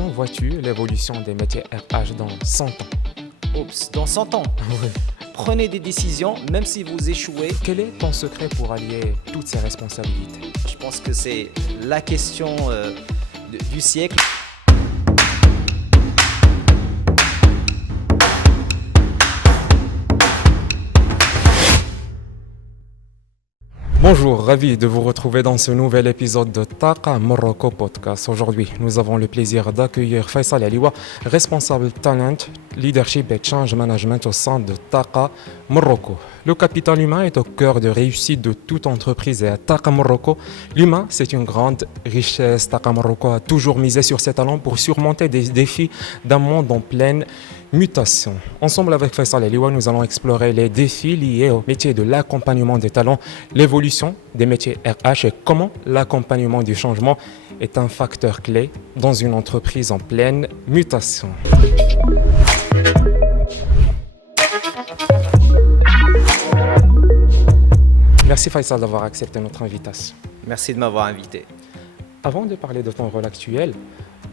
comment vois-tu l'évolution des métiers RH dans 100 ans? Oups, dans 100 ans, Oui. prenez des décisions, même si vous échouez. Quel est ton secret pour allier toutes ces responsabilités? Je pense que c'est la question du siècle. Bonjour, ravi de vous retrouver dans ce nouvel épisode de Taqa Morocco Podcast. Aujourd'hui, nous avons le plaisir d'accueillir Faisal Aliwa, responsable talent, leadership et change management au sein de Taqa Morocco. Le capital humain est au cœur de réussite de toute entreprise et à Taqa Morocco, l'humain, c'est une grande richesse. Taqa Morocco a toujours misé sur ses talents pour surmonter des défis d'un monde en pleine mutation. Ensemble avec Faisal Aliwa, nous allons explorer les défis liés au métier de l'accompagnement des talents, l'évolution des métiers RH et comment l'accompagnement du changement est un facteur clé dans une entreprise en pleine mutation. Merci Faisal d'avoir accepté notre invitation. Merci de m'avoir invité. Avant de parler de ton rôle actuel,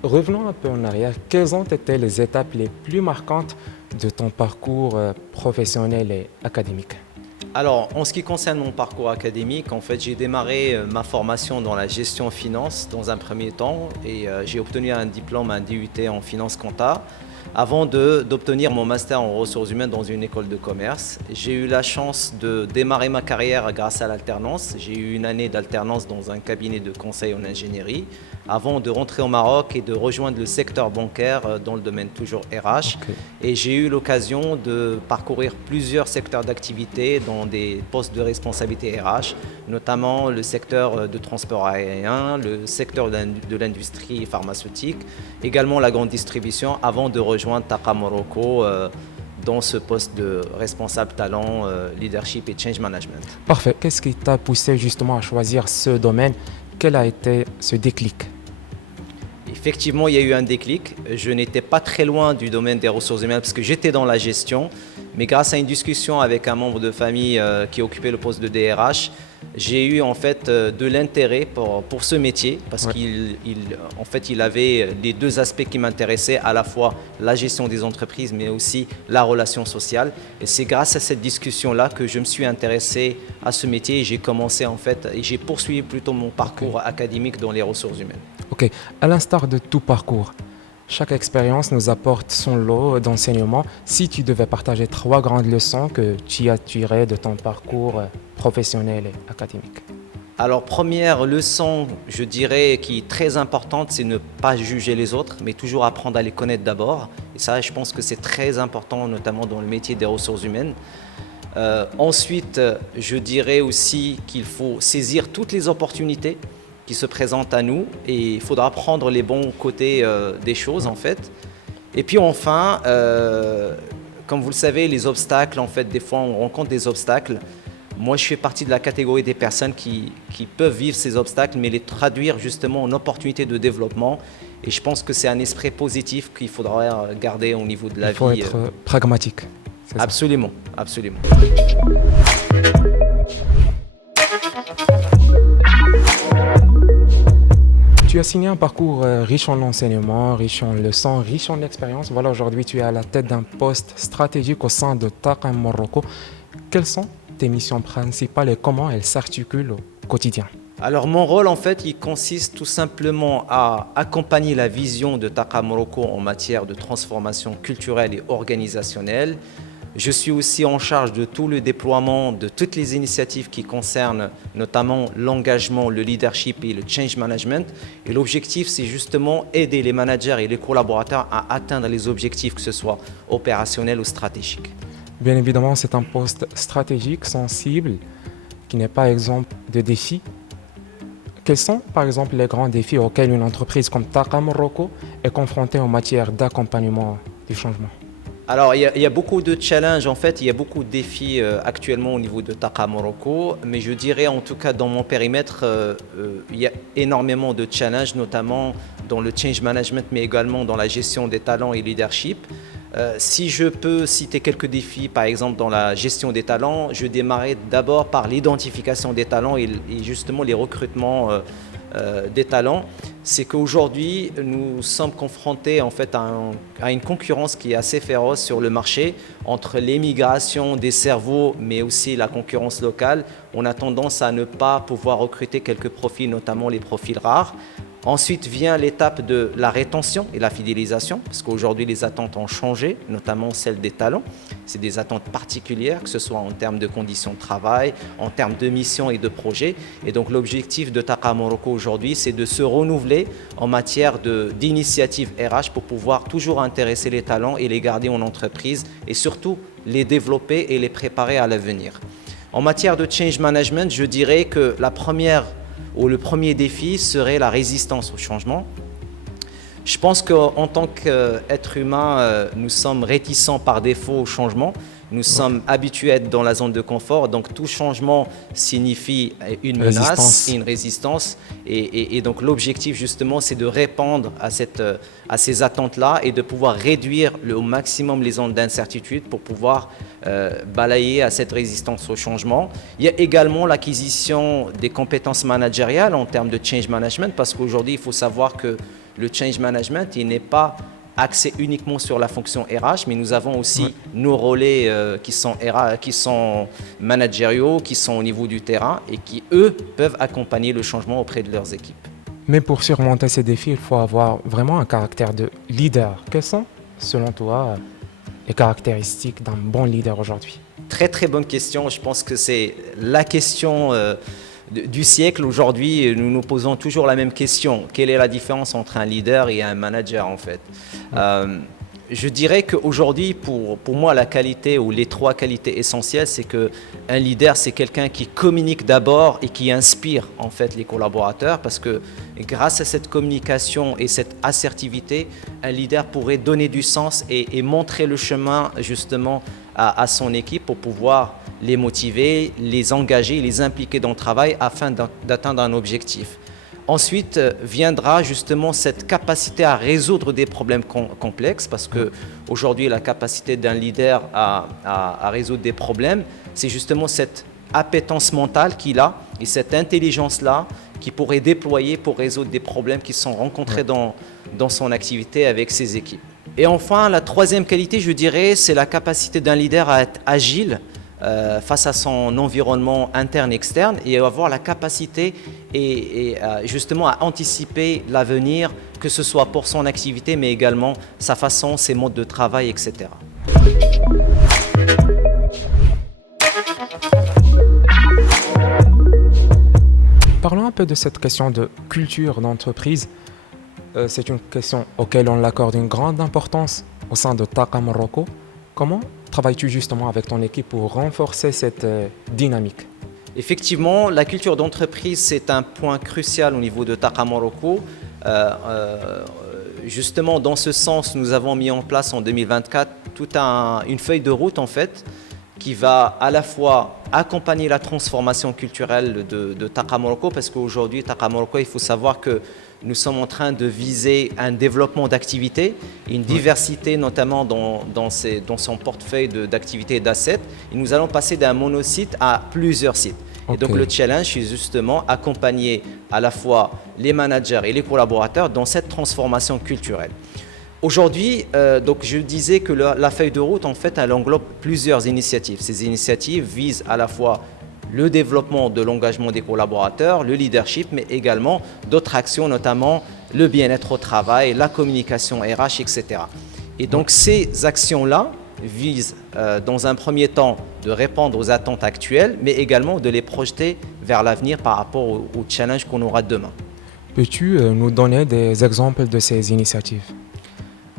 revenons un peu en arrière. Quelles ont été les étapes les plus marquantes de ton parcours professionnel et académique? Alors, en ce qui concerne mon parcours académique, en fait, j'ai démarré ma formation dans la gestion finance dans un premier temps et j'ai obtenu un diplôme, un DUT en finance compta avant d'obtenir mon master en ressources humaines dans une école de commerce. J'ai eu la chance de démarrer ma carrière grâce à l'alternance. J'ai eu une année d'alternance dans un cabinet de conseil en ingénierie avant de rentrer au Maroc et de rejoindre le secteur bancaire dans le domaine toujours RH. Okay. Et j'ai eu l'occasion de parcourir plusieurs secteurs d'activité dans des postes de responsabilité RH, notamment le secteur de transport aérien, le secteur de l'industrie pharmaceutique, également la grande distribution, avant de rejoindre Taqa Morocco dans ce poste de responsable talent, leadership et change management. Parfait. Qu'est-ce qui t'a poussé justement à choisir ce domaine? Quel a été ce déclic? Effectivement, il y a eu un déclic. Je n'étais pas très loin du domaine des ressources humaines parce que j'étais dans la gestion. Mais grâce à une discussion avec un membre de famille qui occupait le poste de DRH, j'ai eu en fait de l'intérêt pour ce métier parce qu'il avait les deux aspects qui m'intéressaient, à la fois la gestion des entreprises mais aussi la relation sociale. Et c'est grâce à cette discussion-là que je me suis intéressé à ce métier et j'ai commencé en fait, et j'ai poursuivi plutôt mon parcours académique dans les ressources humaines. Ok, à l'instar de tout parcours, chaque expérience nous apporte son lot d'enseignements. Si tu devais partager 3 grandes leçons que tu as tirées de ton parcours professionnel et académique. Alors, première leçon, je dirais, qui est très importante, c'est ne pas juger les autres, mais toujours apprendre à les connaître d'abord. Et ça, je pense que c'est très important, notamment dans le métier des ressources humaines. Ensuite, je dirais aussi qu'il faut saisir toutes les opportunités qui se présentent à nous et il faudra prendre les bons côtés des choses en fait. Et puis enfin, comme vous le savez, les obstacles, en fait, des fois on rencontre des obstacles. Moi, je fais partie de la catégorie des personnes qui peuvent vivre ces obstacles, mais les traduire justement en opportunités de développement. Et je pense que c'est un esprit positif qu'il faudra garder au niveau de la vie. Il faut être pragmatique. Absolument, absolument. Tu as signé un parcours riche en enseignements, riche en leçons, riche en expérience. Voilà, aujourd'hui, tu es à la tête d'un poste stratégique au sein de Taqa Morocco. Quelles sont tes missions principales et comment elles s'articulent au quotidien? Alors, mon rôle, en fait, il consiste tout simplement à accompagner la vision de Taqa Morocco en matière de transformation culturelle et organisationnelle. Je suis aussi en charge de tout le déploiement de toutes les initiatives qui concernent notamment l'engagement, le leadership et le change management. Et l'objectif, c'est justement aider les managers et les collaborateurs à atteindre les objectifs, que ce soit opérationnels ou stratégiques. Bien évidemment, c'est un poste stratégique, sensible, qui n'est pas exempt de défis. Quels sont, par exemple, les grands défis auxquels une entreprise comme Taqa Morocco est confrontée en matière d'accompagnement du changement? Alors, il y a beaucoup de challenges, en fait, il y a beaucoup de défis actuellement au niveau de Taqa Morocco, mais je dirais en tout cas dans mon périmètre, il y a énormément de challenges, notamment dans le change management, mais également dans la gestion des talents et leadership. Si je peux citer quelques défis, par exemple dans la gestion des talents, je démarrais d'abord par l'identification des talents et justement les recrutements des talents, c'est qu'aujourd'hui, nous sommes confrontés en fait à une concurrence qui est assez féroce sur le marché entre l'émigration des cerveaux, mais aussi la concurrence locale. On a tendance à ne pas pouvoir recruter quelques profils, notamment les profils rares. Ensuite vient l'étape de la rétention et la fidélisation, parce qu'aujourd'hui les attentes ont changé, notamment celles des talents. C'est des attentes particulières, que ce soit en termes de conditions de travail, en termes de mission et de projet. Et donc l'objectif de Taqa Morocco aujourd'hui, c'est de se renouveler en matière d'initiatives RH pour pouvoir toujours intéresser les talents et les garder en entreprise et surtout les développer et les préparer à l'avenir. En matière de change management, je dirais que le premier défi serait la résistance au changement. Je pense qu'en tant qu'être humain, nous sommes réticents par défaut au changement. Nous sommes habitués à être dans la zone de confort, donc tout changement signifie une menace et une résistance. Et donc l'objectif justement, c'est de répondre à ces attentes-là et de pouvoir réduire au maximum les zones d'incertitude pour pouvoir balayer à cette résistance au changement. Il y a également l'acquisition des compétences managériales en termes de change management, parce qu'aujourd'hui, il faut savoir que le change management, il n'est pas axé uniquement sur la fonction RH, mais nous avons aussi nos relais qui sont managériaux, qui sont au niveau du terrain et qui, eux, peuvent accompagner le changement auprès de leurs équipes. Mais pour surmonter ces défis, il faut avoir vraiment un caractère de leader. Quelles sont, selon toi, les caractéristiques d'un bon leader aujourd'hui? Très très bonne question. Je pense que c'est la question du siècle. Aujourd'hui, nous nous posons toujours la même question. Quelle est la différence entre un leader et un manager en fait? Je dirais qu'aujourd'hui, pour moi, la qualité ou les trois qualités essentielles, c'est qu'un leader, c'est quelqu'un qui communique d'abord et qui inspire en fait les collaborateurs, parce que grâce à cette communication et cette assertivité, un leader pourrait donner du sens et montrer le chemin justement à son équipe pour pouvoir les motiver, les engager, les impliquer dans le travail afin d'atteindre un objectif. Ensuite viendra justement cette capacité à résoudre des problèmes complexes, parce qu'aujourd'hui la capacité d'un leader à résoudre des problèmes, c'est justement cette appétence mentale qu'il a et cette intelligence-là qu'il pourrait déployer pour résoudre des problèmes qui sont rencontrés dans son activité avec ses équipes. Et enfin, la troisième qualité, je dirais, c'est la capacité d'un leader à être agile face à son environnement interne et externe, et avoir la capacité et justement à anticiper l'avenir, que ce soit pour son activité mais également sa façon, ses modes de travail, etc. Parlons un peu de cette question de culture d'entreprise. C'est une question auquel on accorde une grande importance au sein de Taqa Morocco. Comment travailles-tu justement avec ton équipe pour renforcer cette dynamique? Effectivement, la culture d'entreprise, c'est un point crucial au niveau de Taqa Morocco. Justement, dans ce sens, nous avons mis en place en 2024 une feuille de route en fait, qui va à la fois accompagner la transformation culturelle de Taqa Morocco, parce qu'aujourd'hui, Taqa Morocco, il faut savoir que nous sommes en train de viser un développement d'activités, une diversité notamment dans son portefeuille d'activités et d'assets. Et nous allons passer d'un monosite à plusieurs sites. Okay. Et donc le challenge, c'est justement accompagner à la fois les managers et les collaborateurs dans cette transformation culturelle. Aujourd'hui, donc je disais que la feuille de route, en fait, elle englobe plusieurs initiatives. Ces initiatives visent à la fois le développement de l'engagement des collaborateurs, le leadership, mais également d'autres actions, notamment le bien-être au travail, la communication RH, etc. Et donc ces actions-là visent dans un premier temps de répondre aux attentes actuelles, mais également de les projeter vers l'avenir par rapport aux challenges qu'on aura demain. Peux-tu nous donner des exemples de ces initiatives ?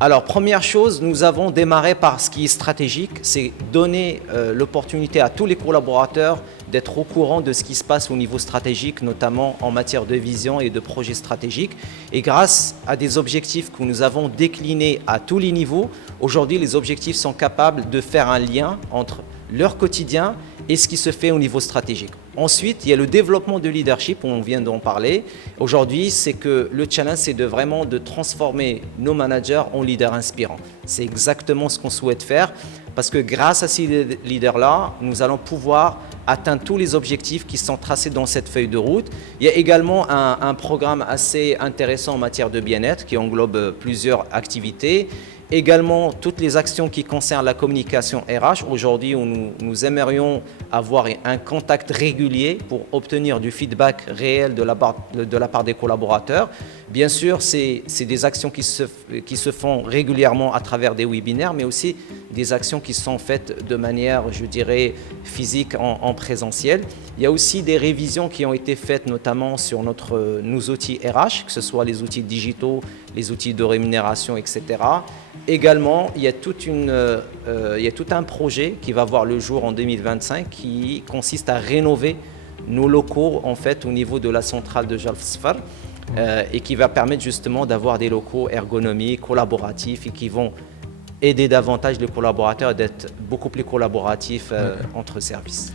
Alors, première chose, nous avons démarré par ce qui est stratégique, c'est donner l'opportunité à tous les collaborateurs d'être au courant de ce qui se passe au niveau stratégique, notamment en matière de vision et de projets stratégiques. Et grâce à des objectifs que nous avons déclinés à tous les niveaux, aujourd'hui, les objectifs sont capables de faire un lien entre leur quotidien et ce qui se fait au niveau stratégique. Ensuite, il y a le développement de leadership, on vient d'en parler. Aujourd'hui, c'est que le challenge, c'est vraiment de transformer nos managers en leaders inspirants. C'est exactement ce qu'on souhaite faire, parce que grâce à ces leaders-là, nous allons pouvoir atteindre tous les objectifs qui sont tracés dans cette feuille de route. Il y a également un programme assez intéressant en matière de bien-être qui englobe plusieurs activités. Également, toutes les actions qui concernent la communication RH. Aujourd'hui, nous aimerions avoir un contact régulier pour obtenir du feedback réel de la part des collaborateurs. Bien sûr, c'est des actions qui se font régulièrement à travers des webinaires, mais aussi des actions qui sont faites de manière, je dirais, physique en présentiel. Il y a aussi des révisions qui ont été faites notamment sur nos outils RH, que ce soit les outils digitaux, les outils de rémunération, etc. Également, il y a tout un projet qui va voir le jour en 2025 qui consiste à rénover nos locaux en fait, au niveau de la centrale de Jalf Sfar et qui va permettre justement d'avoir des locaux ergonomiques, collaboratifs et qui vont aider davantage les collaborateurs d'être beaucoup plus collaboratifs entre services.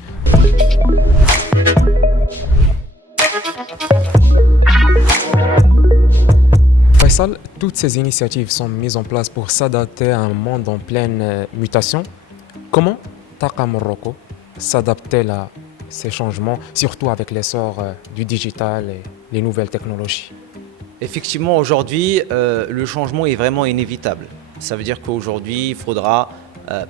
Faisal, toutes ces initiatives sont mises en place pour s'adapter à un monde en pleine mutation. Comment Taqa Morocco s'adapte-t-elle à ces changements, surtout avec l'essor du digital et les nouvelles technologies? Effectivement, aujourd'hui, le changement est vraiment inévitable. Ça veut dire qu'aujourd'hui, il faudra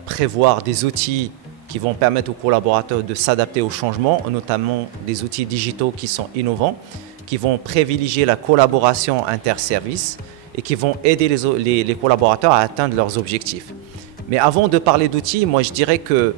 prévoir des outils qui vont permettre aux collaborateurs de s'adapter au changement, notamment des outils digitaux qui sont innovants, qui vont privilégier la collaboration interservices et qui vont aider les collaborateurs à atteindre leurs objectifs. Mais avant de parler d'outils, moi je dirais que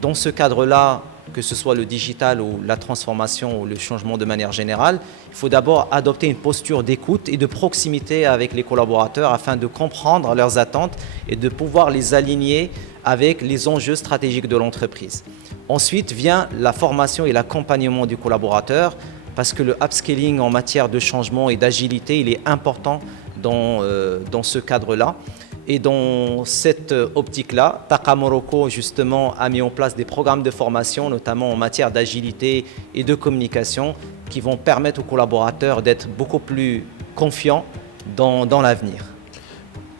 dans ce cadre-là, que ce soit le digital ou la transformation ou le changement de manière générale, il faut d'abord adopter une posture d'écoute et de proximité avec les collaborateurs afin de comprendre leurs attentes et de pouvoir les aligner avec les enjeux stratégiques de l'entreprise. Ensuite vient la formation et l'accompagnement du collaborateur, parce que le upskilling en matière de changement et d'agilité, il est important dans ce cadre-là. Et dans cette optique-là, Taqa Morocco justement a mis en place des programmes de formation, notamment en matière d'agilité et de communication, qui vont permettre aux collaborateurs d'être beaucoup plus confiants dans l'avenir.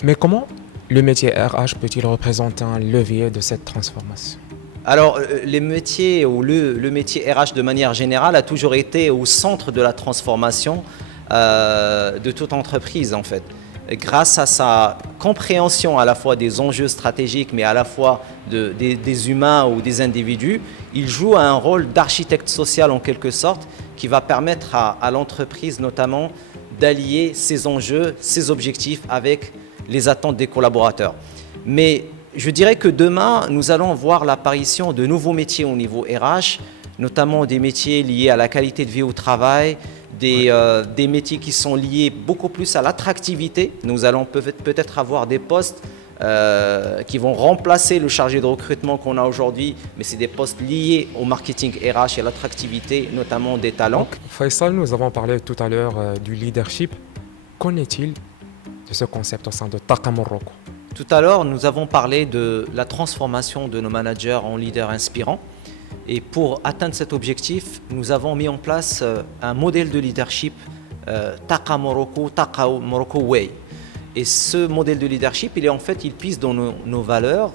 Mais comment le métier RH peut-il représenter un levier de cette transformation? Alors, les métiers ou le métier RH de manière générale a toujours été au centre de la transformation de toute entreprise en fait. Grâce à sa compréhension à la fois des enjeux stratégiques mais à la fois des humains ou des individus, il joue un rôle d'architecte social en quelque sorte qui va permettre à l'entreprise notamment d'allier ses enjeux, ses objectifs avec les attentes des collaborateurs. Mais je dirais que demain, nous allons voir l'apparition de nouveaux métiers au niveau RH, notamment des métiers liés à la qualité de vie au travail, des métiers qui sont liés beaucoup plus à l'attractivité. Nous allons peut-être avoir des postes qui vont remplacer le chargé de recrutement qu'on a aujourd'hui, mais c'est des postes liés au marketing RH et à l'attractivité, notamment des talents. Donc, Faisal, nous avons parlé tout à l'heure du leadership. Qu'en est-il de ce concept au sein de Taqa Morocco? Tout à l'heure, nous avons parlé de la transformation de nos managers en leaders inspirants. Et pour atteindre cet objectif, nous avons mis en place un modèle de leadership Taqa Morocco Way. Et ce modèle de leadership, il pise dans nos valeurs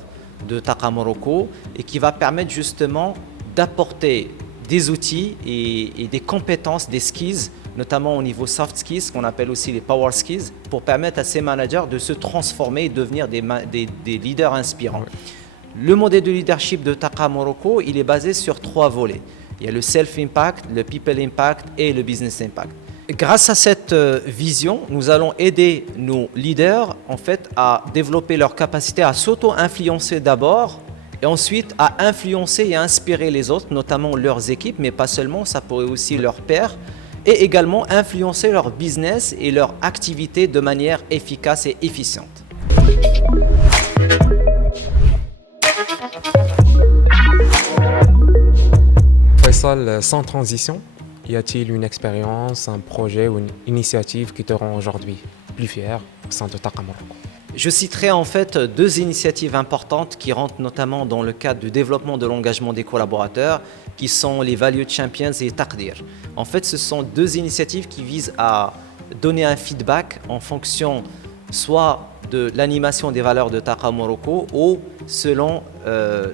de Taqa Morocco et qui va permettre justement d'apporter des outils et des compétences, des skills, notamment au niveau soft skills, qu'on appelle aussi les power skills, pour permettre à ces managers de se transformer et devenir des leaders inspirants. Le modèle de leadership de Taqa Morocco, il est basé sur 3 volets. Il y a le self-impact, le people impact et le business impact. Grâce à cette vision, nous allons aider nos leaders en fait, à développer leur capacité à s'auto-influencer d'abord et ensuite à influencer et à inspirer les autres, notamment leurs équipes, mais pas seulement, ça pourrait aussi leurs pairs, et également influencer leur business et leur activité de manière efficace et efficiente. Faisal, sans transition, y a-t-il une expérience, un projet ou une initiative qui te rend aujourd'hui plus fier au sein de Taqa Morocco? Je citerai en fait deux initiatives importantes qui rentrent notamment dans le cadre du développement de l'engagement des collaborateurs, qui sont les Value Champions et Taqdir. En fait, ce sont deux initiatives qui visent à donner un feedback en fonction soit de l'animation des valeurs de Taqa Morocco ou selon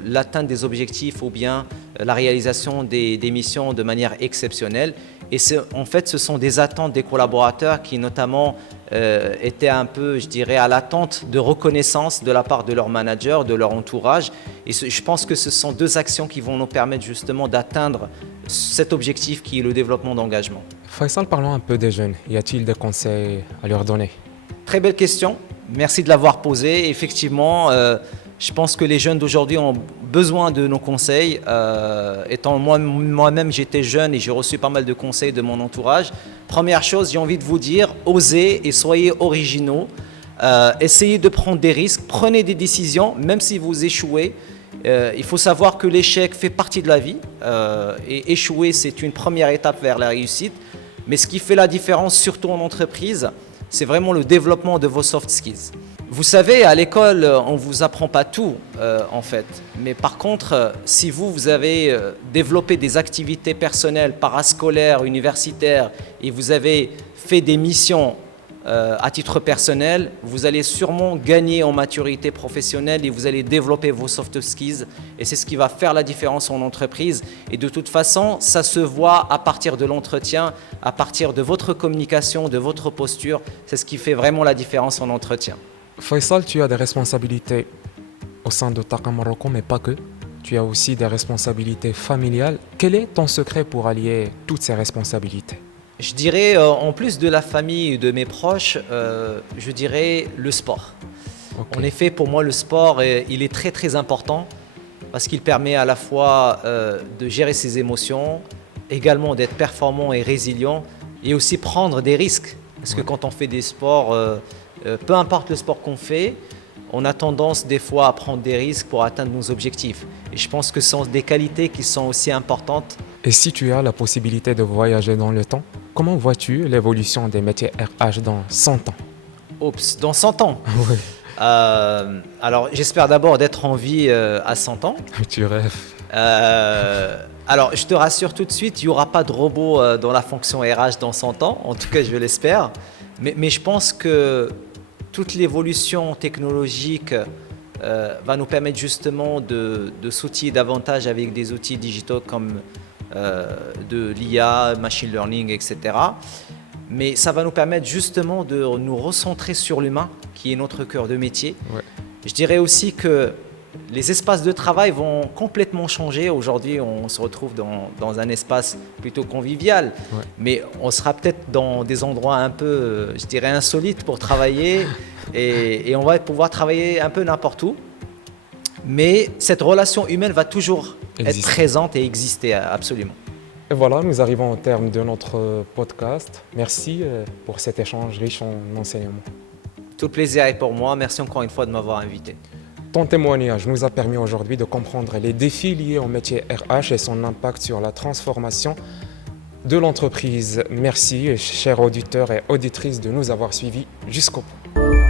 l'atteinte des objectifs ou bien la réalisation des missions de manière exceptionnelle. Et en fait, ce sont des attentes des collaborateurs qui notamment étaient un peu, je dirais, à l'attente de reconnaissance de la part de leur manager, de leur entourage. Et je pense que ce sont deux actions qui vont nous permettre justement d'atteindre cet objectif qui est le développement d'engagement. Faisal, parlons un peu des jeunes. Y a-t-il des conseils à leur donner? Très belle question. Merci de l'avoir posée. Effectivement, je pense que les jeunes d'aujourd'hui ont besoin de nos conseils. Étant moi-même, j'étais jeune et j'ai reçu pas mal de conseils de mon entourage. Première chose, j'ai envie de vous dire, osez et soyez originaux. Essayez de prendre des risques, prenez des décisions, même si vous échouez. Il faut savoir que l'échec fait partie de la vie. Et échouer, c'est une première étape vers la réussite. Mais ce qui fait la différence, surtout en entreprise, c'est vraiment le développement de vos soft skills. Vous savez, à l'école, on ne vous apprend pas tout, en fait. Mais par contre, si vous avez développé des activités personnelles, parascolaires, universitaires, et vous avez fait des missions à titre personnel, vous allez sûrement gagner en maturité professionnelle et vous allez développer vos soft skills. Et c'est ce qui va faire la différence en entreprise. Et de toute façon, ça se voit à partir de l'entretien, à partir de votre communication, de votre posture. C'est ce qui fait vraiment la différence en entretien. Faisal, tu as des responsabilités au sein de Taqa Morocco, mais pas que. Tu as aussi des responsabilités familiales. Quel est ton secret pour allier toutes ces responsabilités? Je dirais, en plus de la famille et de mes proches, je dirais le sport. Okay. En effet, pour moi, le sport, il est très très important parce qu'il permet à la fois de gérer ses émotions, également d'être performant et résilient, et aussi prendre des risques. Parce que quand on fait des sports, peu importe le sport qu'on fait, on a tendance des fois à prendre des risques pour atteindre nos objectifs. Et je pense que ce sont des qualités qui sont aussi importantes. Et si tu as la possibilité de voyager dans le temps, comment vois-tu l'évolution des métiers RH dans 100 ans? Oups, dans 100 ans? Oui. Alors, j'espère d'abord d'être en vie à 100 ans. Tu rêves. Alors, je te rassure tout de suite, il n'y aura pas de robot dans la fonction RH dans 100 ans. En tout cas, je l'espère. Mais je pense que toute l'évolution technologique va nous permettre justement de s'outiller davantage avec des outils digitaux comme de l'IA, machine learning, etc. Mais ça va nous permettre justement de nous recentrer sur l'humain, qui est notre cœur de métier. Ouais. Je dirais aussi que les espaces de travail vont complètement changer. Aujourd'hui, on se retrouve dans un espace plutôt convivial, mais on sera peut-être dans des endroits un peu, je dirais, insolites pour travailler et on va pouvoir travailler un peu n'importe où. Mais cette relation humaine va toujours être présente et exister absolument. Et voilà, nous arrivons au terme de notre podcast. Merci pour cet échange riche en enseignements. Tout le plaisir est pour moi. Merci encore une fois de m'avoir invité. Ton témoignage nous a permis aujourd'hui de comprendre les défis liés au métier RH et son impact sur la transformation de l'entreprise. Merci, chers auditeurs et auditrices, de nous avoir suivis jusqu'au bout.